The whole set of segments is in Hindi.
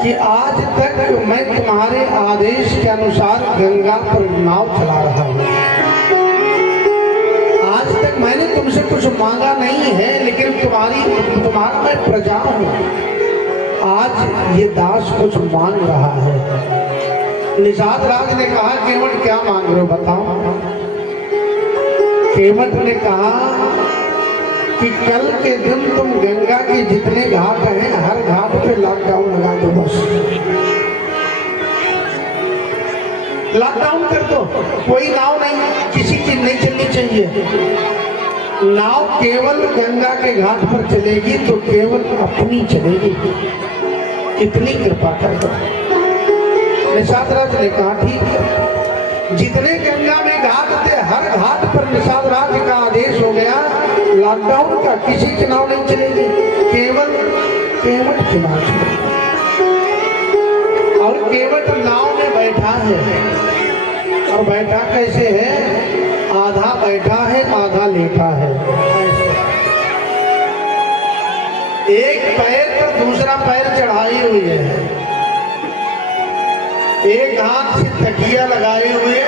कि आज तक मैं तुम्हारे आदेश के अनुसार गंगा पर नाव चला रहा हूँ। आज तक मैंने तुमसे कुछ मांगा नहीं है, लेकिन तुम्हारा मैं प्रजा हूँ। आज ये दास कुछ मांग रहा है। निषाद राज ने कहा, केवट क्या मांग रहे हो बताओ। केवट ने कहा कि कल के दिन तुम गंगा के जितने घाट हैं हर घाट पे लॉकडाउन लगा दो, बस लॉकडाउन कर दो। कोई नाव नहीं, किसी की नहीं चलनी चाहिए। नाव केवल गंगा के घाट पर चलेगी तो केवल अपनी चलेगी, इतनी कृपा कर दो। निषाद राज ने कहा ठीक है। जितने गंगा में घाट थे हर घाट पर निषाद राज का आदेश हो गया, लॉकडाउन का, किसी की नाव नहीं चलेगी, केवल केवट की नाव चलेगी। और केवट नाव में बैठा है, और बैठा कैसे है? आधा बैठा है आधा लेटा है। एक पैर पर दूसरा पैर चढ़ाई हुई है, एक हाथ से तकिया लगाए हुए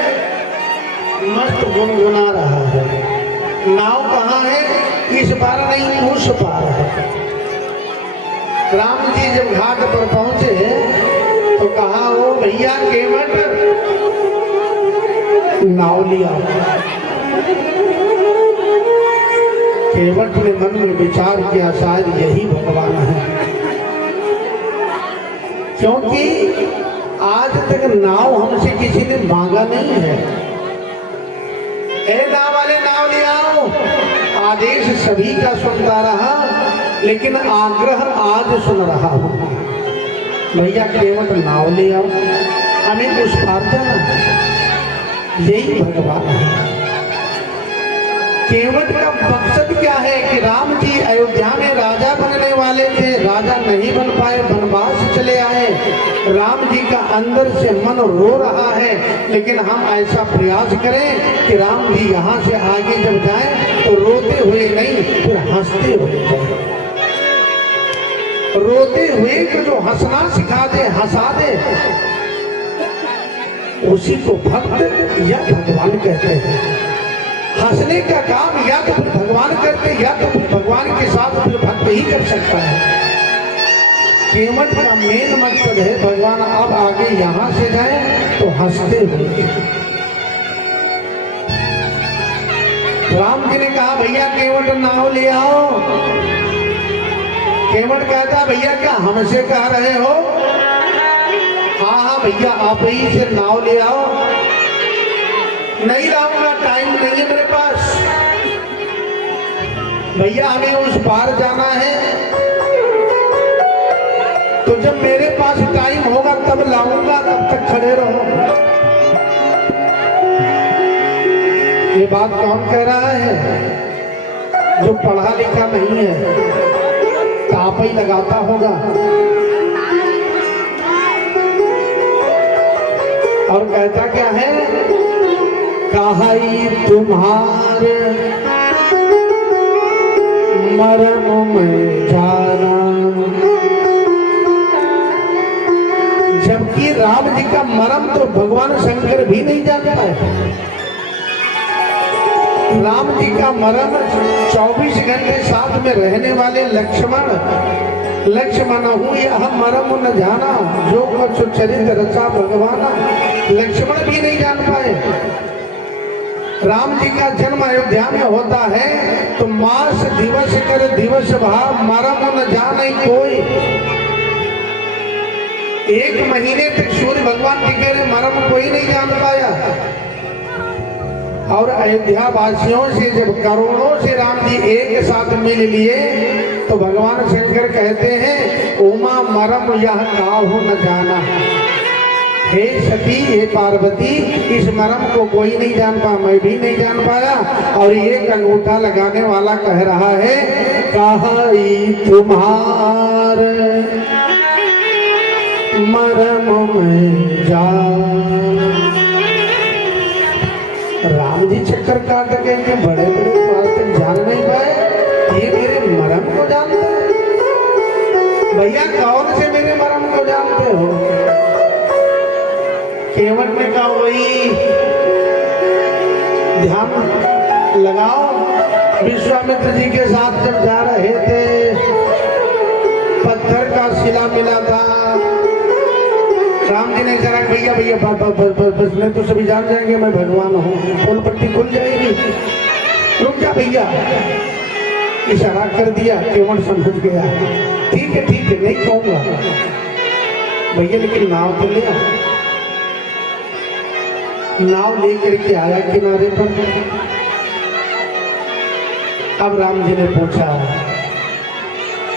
मस्त गुनगुना रहा है। नाव कहाँ है? इस पार नहीं उस पार है। राम जी जब घाट पर पहुंचे तो कहा, ओ भैया केवट नाव लिया। केवट ने मन में विचार किया, शायद यही भगवान है, क्योंकि आज तक नाव हमसे किसी ने मांगा नहीं है। ए नाव वाले नाव ले आओ। आदेश सभी का सुनता रहा, लेकिन आग्रह आज सुन रहा हूं। भैया केवट नाव ले आओ, हमें उस पार जाना है। यही भगवान है। केवट का मकसद क्या है कि राम जी अयोध्या में राजा बनने वाले थे, राजा नहीं बन पाए, वनवास चले आए। राम जी का अंदर से मन रो रहा है, लेकिन हम ऐसा प्रयास करें कि राम जी यहाँ से आगे जब जाएं तो रोते हुए नहीं, फिर हंसते हुए जाएं। रोते हुए को जो हंसना सिखा दे, हंसा दे, उसी को भक्त या भगवान कहते हैं। हंसने का काम या तो फिर भगवान करते, या तो फिर भगवान के साथ फिर भक्त ही कर सकता है। केवट का मेन मकसद है भगवान अब आगे यहां से जाए तो हंसते हुए। राम जी ने कहा, भैया केवट नाव ले आओ। केवट कहता, भैया क्या हमसे कह रहे हो? हाँ हाँ भैया, आप ही से नाव ले आओ। नहीं लाऊंगा, टाइम नहीं है मेरे पास। भैया हमें उस पार जाना है, तो जब मेरे पास टाइम होगा तब लाऊंगा, तब तक खड़े रहो। ये बात कौन कह रहा है? जो पढ़ा लिखा नहीं है, ताप ही लगाता होगा। और कहता क्या है? कहाई तुम्हारे मरम में जाना। जबकि राम जी का मरम तो भगवान शंकर भी नहीं जानता है। राम जी का मरम 24 घंटे साथ में रहने वाले लक्ष्मण लक्ष्मण हूँ यह मरम न जाना, जो कछु चरित रचा भगवाना। लक्ष्मण भी नहीं जान पाए। राम जी का जन्म अयोध्या में होता है तो मास दिवस कर दिवस भाव, मरम न जाने कोई। 1 महीने तक सूर्य भगवान टिके रहे, मरम कोई नहीं जान पाया। और अयोध्या वासियों से जब करोड़ों से राम जी एक साथ मिल लिए तो भगवान शंकर कहते हैं उमा मरम यह काहू न जाना। हे सती, हे पार्वती, इस मरम को कोई नहीं जान पाया, मैं भी नहीं जान पाया। और एक अंगूठा लगाने वाला कह रहा है कहाई तुम्हार मरम में जान। राम जी चक्कर काट गए कि बड़े बड़े बात जान नहीं पाए, ये मेरे मरम को जानते हैं। भैया कौन से मेरे मरम को जानते हो? केवट ने कहा वही ध्यान लगाओ, विश्वामित्र जी के साथ जब जा रहे थे पत्थर का शिला मिला था। राम जी ने कहा भैया भैया बस मैं तो सभी जान जाएंगे मैं भगवान हूँ, पोल पट्टी खुल जाएगी, रुक जा भैया। इशारा कर दिया, केवट समझ गया ठीक है नहीं कहूंगा भैया, लेकिन नाव तो ले आ। नाव लेकर के आया किनारे पर। अब राम जी ने पूछा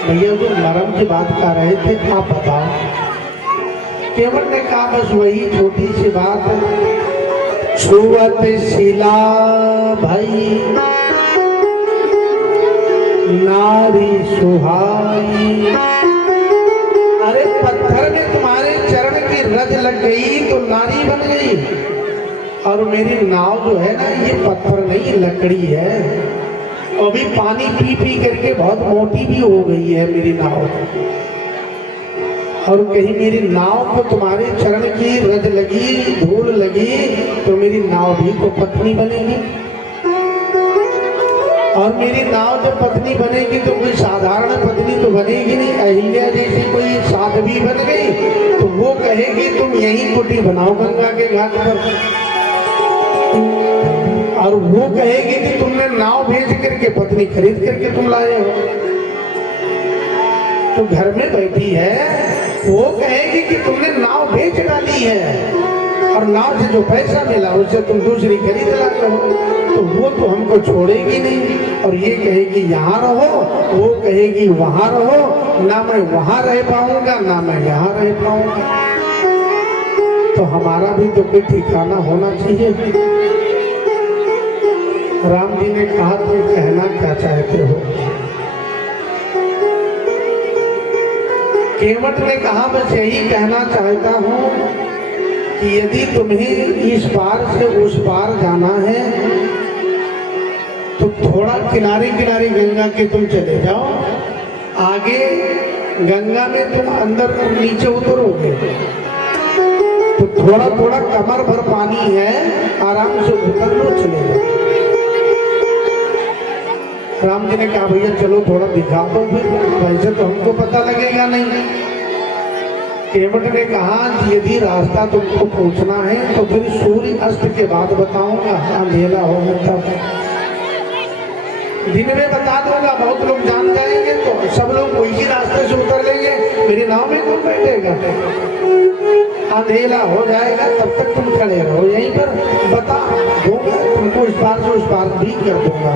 भैया जो मरम की बात कर रहे थे आप बताओ। केवट ने कहा बस वही छोटी सी बात, छुअत शिला भाई नारी सुहाई। अरे पत्थर में तुम्हारे चरण की रज लग गई तो नारी बन गई। और मेरी नाव जो है ना ये पत्थर नहीं लकड़ी है, अभी पानी पी पी करके बहुत मोटी भी हो गई है मेरी नाव। और कहीं मेरी नाव को तुम्हारे चरण की रज लगी, धूल लगी तो मेरी नाव भी तो पत्नी बनेगी। और मेरी नाव जब पत्नी बनेगी तो कोई साधारण पत्नी तो बनेगी नहीं, अहिल्या जैसी कोई साध्वी बन गई तो वो कहेगी तुम यहीं कुटी बनाओ गंगा के घाट पर। और वो कहेगी कि तुमने नाव भेज करके पत्नी खरीद करके तुम लाए हो। तो घर में बैठी है वो कहेगी कि तुमने नाव बेच डाली है और नाव से जो पैसा मिला उससे तुम दूसरी खरीद लाते हो। तो वो तो हमको छोड़ेगी नहीं। और ये कहेगी यहाँ रहो, वो कहेगी वहां रहो, ना मैं वहां रह पाऊंगा ना मैं यहाँ रह पाऊंगा। तो हमारा भी तो कोई ठिकाना होना चाहिए। राम जी ने कहा तुम कहना क्या चाहते हो? केवट ने कहा बस यही कहना चाहता हूँ कि यदि तुम्हें इस पार से उस पार जाना है तो थोड़ा किनारे किनारे गंगा के तुम चले जाओ। आगे गंगा में तुम अंदर नीचे उतरोगे तो थोड़ा थोड़ा कमर भर पानी है, आराम से उतर लो चले जाओ। राम जी ने कहा भैया चलो थोड़ा दिखा दो, फिर वैसे तो हमको पता लगेगा नहीं। केवट ने कहा यदि रास्ता तुमको पूछना है तो फिर सूर्य अस्त के बाद बताऊंगा, अंधेरा होगा तब। दिन में बता दूंगा, बहुत लोग जान जाएंगे तो सब लोग वही रास्ते से उतर लेंगे, मेरी नाव में कौन बैठेगा? अंधेरा हो जाएगा तब तक तुम खड़े रहो यहीं पर, बता दूंगा तुमको, इस पार से उस पार भी कर दूंगा।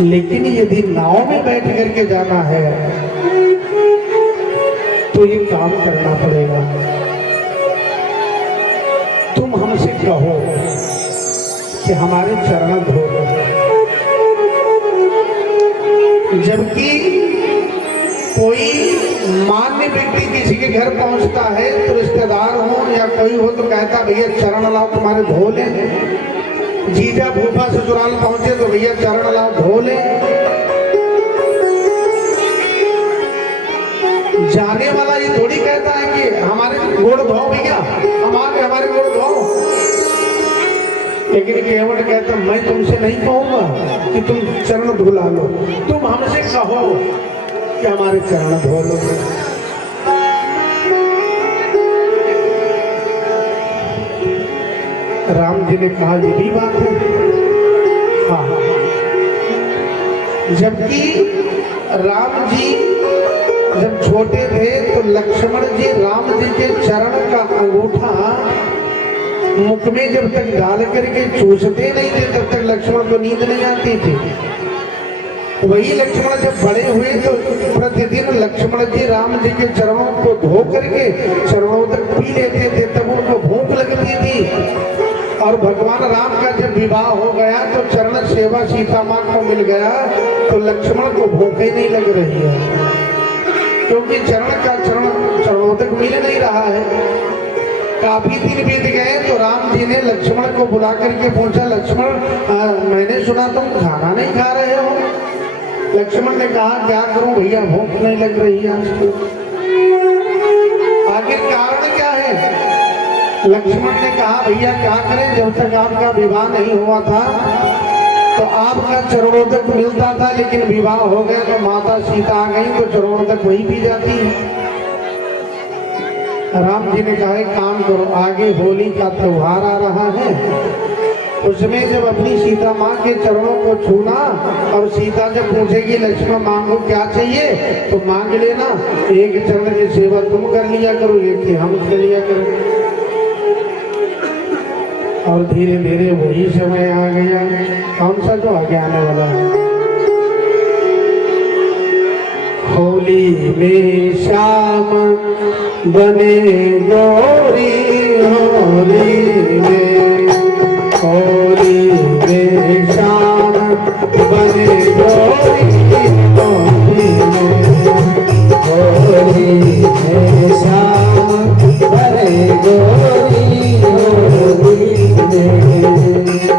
लेकिन यदि नाव में बैठ करके जाना है तो ये काम करना पड़ेगा। तुम हमसे कहो कि हमारे चरण धो दो। जबकि कोई मान्य व्यक्ति किसी के घर पहुंचता है तो रिश्तेदार हो या कोई हो तो कहता भैया चरण लाओ तुम्हारे धो ले। जीजा फूफा ससुराल पहुंचे तो भैया चरण लाओ धो ले। जाने वाला ये थोड़ी कहता है कि हमारे गोड़ धो भैया, हमारे गोड़ धो। लेकिन केवट कहता मैं तुमसे नहीं कहूंगा कि तुम चरण धुला लो, तुम हमसे कहो कि कि हमारे चरण धो लो। राम जी ने कहा ये भी बात है। हाँ, जबकि राम जी जब छोटे थे तो लक्ष्मण जी राम जी के चरण का अंगूठा मुख में जब तक डाल करके चूसते नहीं थे तब तक लक्ष्मण को नींद नहीं आती थी। वही लक्ष्मण जब बड़े हुए तो प्रतिदिन लक्ष्मण जी राम जी के चरणों को धो करके चरणों तक पी लेते थे, तब उनको भूख लगती थी। और भगवान राम का जब विवाह हो गया तो चरण सेवा सीता माँ को मिल गया तो लक्ष्मण को भूख ही नहीं लग रही है, क्योंकि चरणों तक मिल नहीं रहा है। काफी दिन बीत गए तो राम जी ने लक्ष्मण को बुला करके पूछा, लक्ष्मण मैंने सुना तुम खाना नहीं खा रहे हो। लक्ष्मण ने कहा क्या करूं भैया, भूख नहीं लग रही है आज तो। आखिर कारण क्या है? लक्ष्मण ने कहा भैया क्या करें, जब तक आपका विवाह नहीं हुआ था तो आपका चरणों तक मिलता था, लेकिन विवाह हो गया तो माता सीता आ गई तो चरणों तक वही पी जाती है। राम जी ने कहा एक काम करो, आगे होली का त्योहार आ रहा है, उसमें जब अपनी सीता माँ के चरणों को छूना और सीता जब पूछेगी लक्ष्मण मांगो क्या चाहिए तो मांग लेना, एक चरण की सेवा तुम कर लिया करो, एक की हम कर लिया करो। और धीरे धीरे वही समय आ गया। कौन सा जो आगे आने वाला है? होली में शाम बने गौरी, होली में शाम बने गौरी, होली में शाम बने गौरी,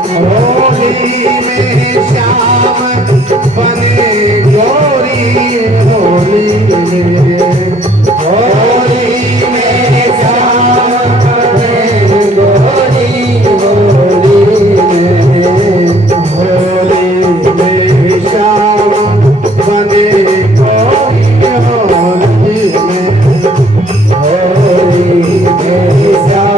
होली में श्याम बने गौरी, होली में श्याम बने गौरी, होली में श्याम बने गौरी, होली में श्याम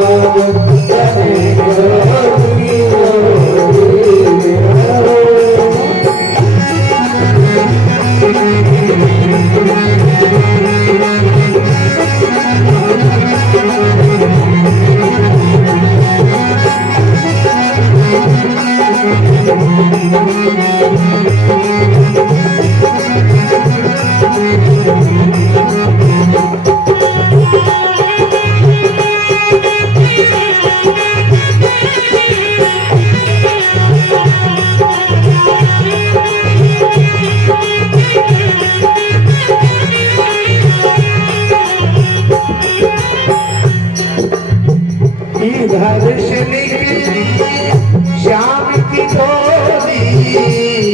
बने गौरी। इधर से निकली श्याम की डोली,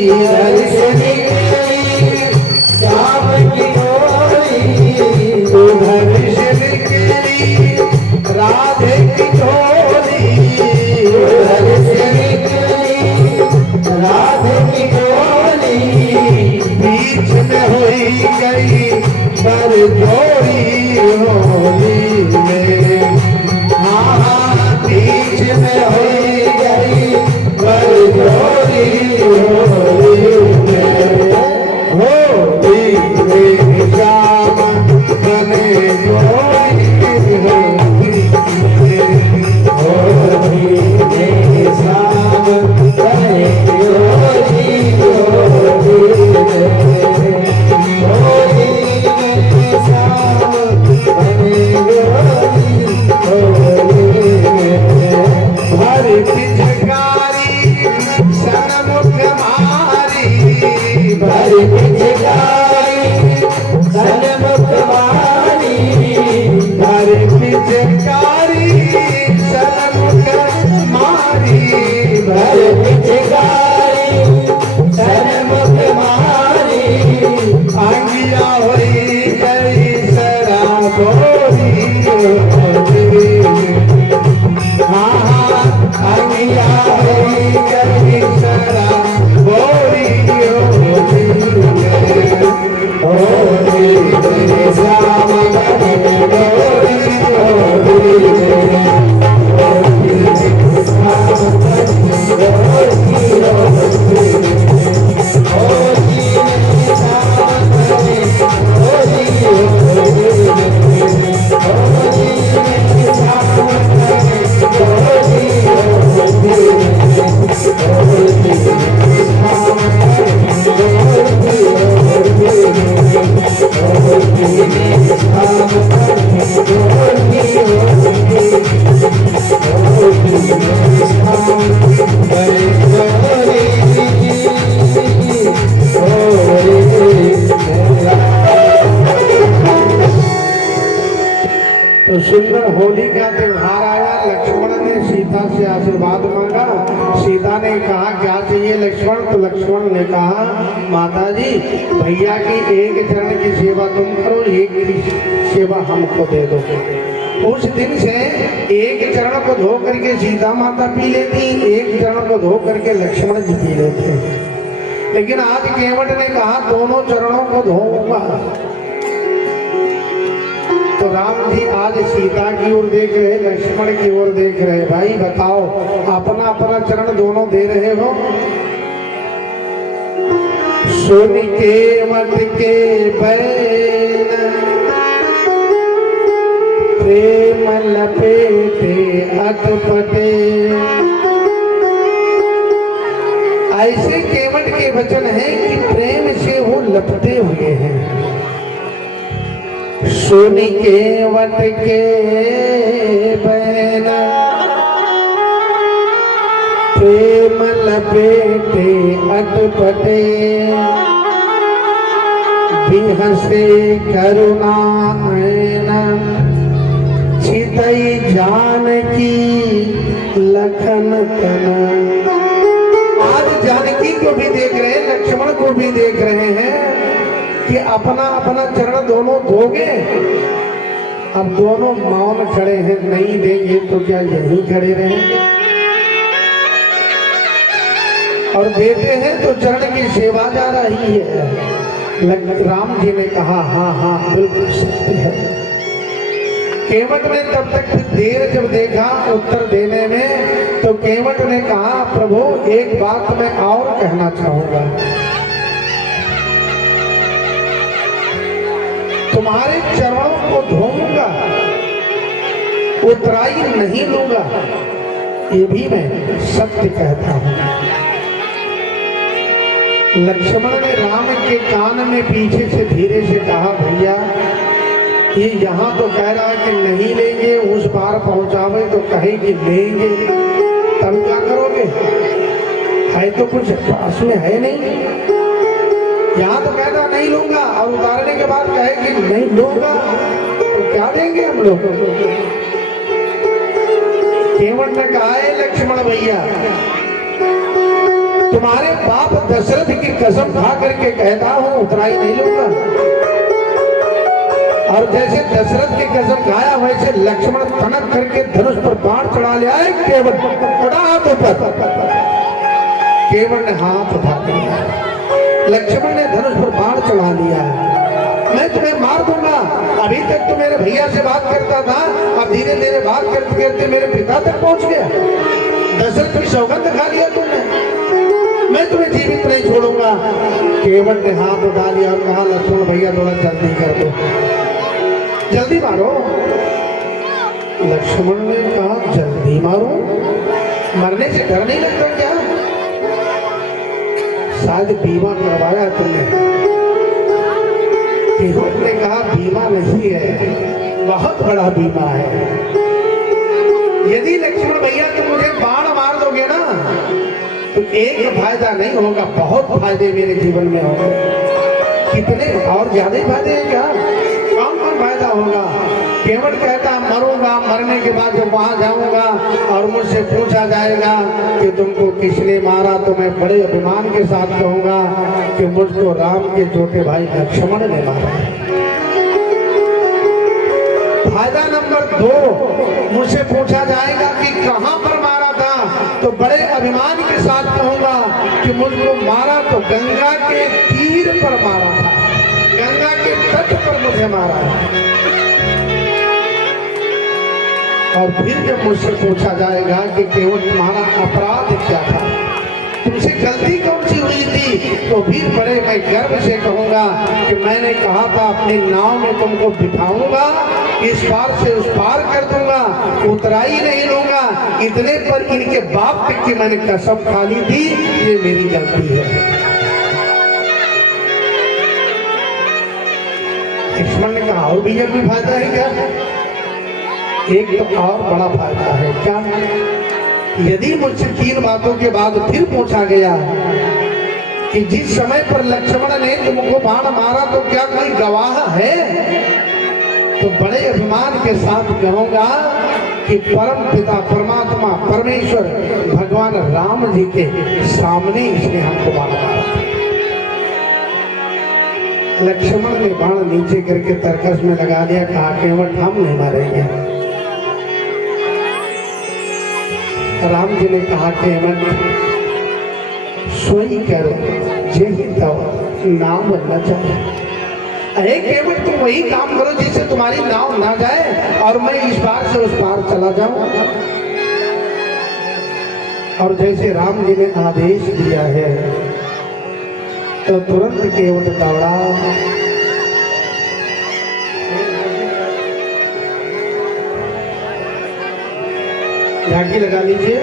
इधर से निकली श्याम की डोली, उधर से निकली राधे की डोली, उधर से निकली राधे की डोली, बीच में हुई गई बरजोरी, होली में बीच में हुई गई बरजोरी, होली में श्याम बने गौरी, होली में श्याम बने गौरी, होली में श्याम बने गौरी, हरि पिचकारी सनमुख मारी, हरि पिचकारी सनमुख मारी, हरि पिचकारी सनमुख मारी, हरि पिचकारी सनमुख मारी, अंगिया हुई गई शराबोरी, अंगिया हुई गई शराबोरी, होली तो सुंदर होली का त्योहार आया। लक्ष्मण ने सीता से आशीर्वाद मांगा। सीता ने कहा क्या चाहिए लक्ष्मण? तो लक्ष्मण ने कहा माता जी भैया की एक चरण की सेवा तुम करो, एक की सेवा हमको दे दो। उस दिन से एक चरण को धो करके सीता माता पी लेती, एक चरण को धो करके लक्ष्मण जी पी लेते। लेकिन आज केवट ने कहा दोनों चरणों को धोऊंगा। तो राम जी आज सीता की ओर देख रहे, लक्ष्मण की ओर देख रहे। भाई बताओ अपना अपना चरण दोनों दे रहे हो। सुन के मत के बैन प्रेम लपेटे अटपटे। ऐसे केवट के वचन हैं कि प्रेम से वो लपटे हुए हैं। सुन केवट के बैन प्रेम लपेटे अटपटे। बिहसे करुणा ऐन छितई जानकी लखन तन। आज जानकी को भी देख रहे हैं, लक्ष्मण को भी देख रहे हैं कि अपना अपना चरण दोनों धोगे। अब दोनों मौन खड़े हैं, नहीं देंगे तो क्या यहीं खड़े रहेंगे? और देते हैं तो चरण की सेवा जा रही है। राम जी ने कहा हाँ हाँ बिल्कुल सत्य है। केवट ने तब तक देर जब देखा उत्तर देने में, तो केवट ने कहा प्रभु एक बात मैं और कहना चाहूंगा। तुम्हारे चरणों को धोऊंगा, उतराई नहीं लूंगा, ये भी मैं सत्य कहता हूं। लक्ष्मण ने राम के कान में पीछे से धीरे से कहा भैया ये यहाँ तो कह रहा है कि नहीं लेंगे, उस पार पहुंचावे तो कहे कि लेंगे, तब क्या करोगे? है तो कुछ पास में है नहीं। यहाँ तो कहता नहीं लूंगा और उतारने के बाद कहे कि नहीं लूंगा, तो क्या देंगे हम लोग? केवट ने कहा है लक्ष्मण भैया तुम्हारे बाप दशरथ की कसम खा करके कहता हूं उतराई नहीं लूंगा। और जैसे दशरथ की कसम खाया वैसे लक्ष्मण तनक करके धनुष पर बाण चढ़ा लिया है। केवट पड़ा हाथ ऊपर, केवट ने हाथ उठा लिया, लक्ष्मण ने धनुष पर बाण चढ़ा लिया। मैं तुम्हें मार दूंगा। अभी तक तो मेरे भैया से बात करता था, अब धीरे धीरे बात करते करते मेरे पिता तक पहुंच गया। दशरथ की सौगंध खा लिया तुमने, मैं तुम्हें जीवित नहीं छोड़ूंगा। केवट ने हाथ उठा लिया और कहा लक्ष्मण भैया थोड़ा जल्दी कर दो, जल्दी मारो। लक्ष्मण ने कहा जल्दी मारो, मरने से डर नहीं लगता क्या? शायद बीमा करवाया तुमने। केवट ने कहा बीमा नहीं है, बहुत बड़ा बीमा है। यदि लक्ष्मण भैया तुम मुझे बाण मार दोगे ना तो एक फायदा नहीं होगा, बहुत फायदे मेरे जीवन में होंगे। कितने और ज्यादा फायदे हैं क्या? कौन कौन फायदा होगा? केवट कहता मरूंगा, मरने के बाद जब वहां जाऊंगा और मुझसे पूछा जाएगा कि तुमको किसने मारा तो मैं बड़े अभिमान के साथ कहूंगा कि मुझको राम के छोटे भाई लक्ष्मण ने मारा। फायदा नंबर 2, मुझसे पूछा जाएगा कि कहां पर मारा था तो बड़े अभिमान के साथ कहूंगा कि मुझको मारा तो गंगा के तीर पर मारा था, गंगा के तट पर मुझे मारा। और फिर जब मुझसे पूछा जाएगा कि केवट तुम्हारा अपराध क्या था, तुमसे गलती कौन सी हुई थी, तो फिर बड़े मैं गर्व से कहूंगा कि मैंने कहा था अपनी नाव में तुमको बिठाऊंगा, इस पार से उस पार कर दूंगा, उतराई नहीं लूंगा। इतने पर इनके बाप तक की मैंने कसम खा ली थी, ये मेरी गलती है। लक्ष्मण ने कहा और भी कोई फायदा है क्या? एक तो और बड़ा फायदा है। क्या? यदि मुझसे 3 बातों के बाद फिर पूछा गया कि जिस समय पर लक्ष्मण ने तुमको बाण मारा तो क्या कोई गवाह है, तो बड़े अभिमान के साथ कहूंगा कि परम पिता परमात्मा परमेश्वर भगवान राम जी के सामने इसने हमको बाण मारा। लक्ष्मण ने बाण नीचे करके तरकस में लगा दिया, कहा केवट हम नहीं मारेंगे। राम जी ने कहा केवट सोई कर जय तव नाम न जाए। अरे केवट तुम वही काम करो जिससे तुम्हारी नाव ना जाए और मैं इस पार से उस पार चला जाऊं। और जैसे राम जी ने आदेश दिया है तो तुरंत केवट दौड़ा। झांकी लगा लीजिए।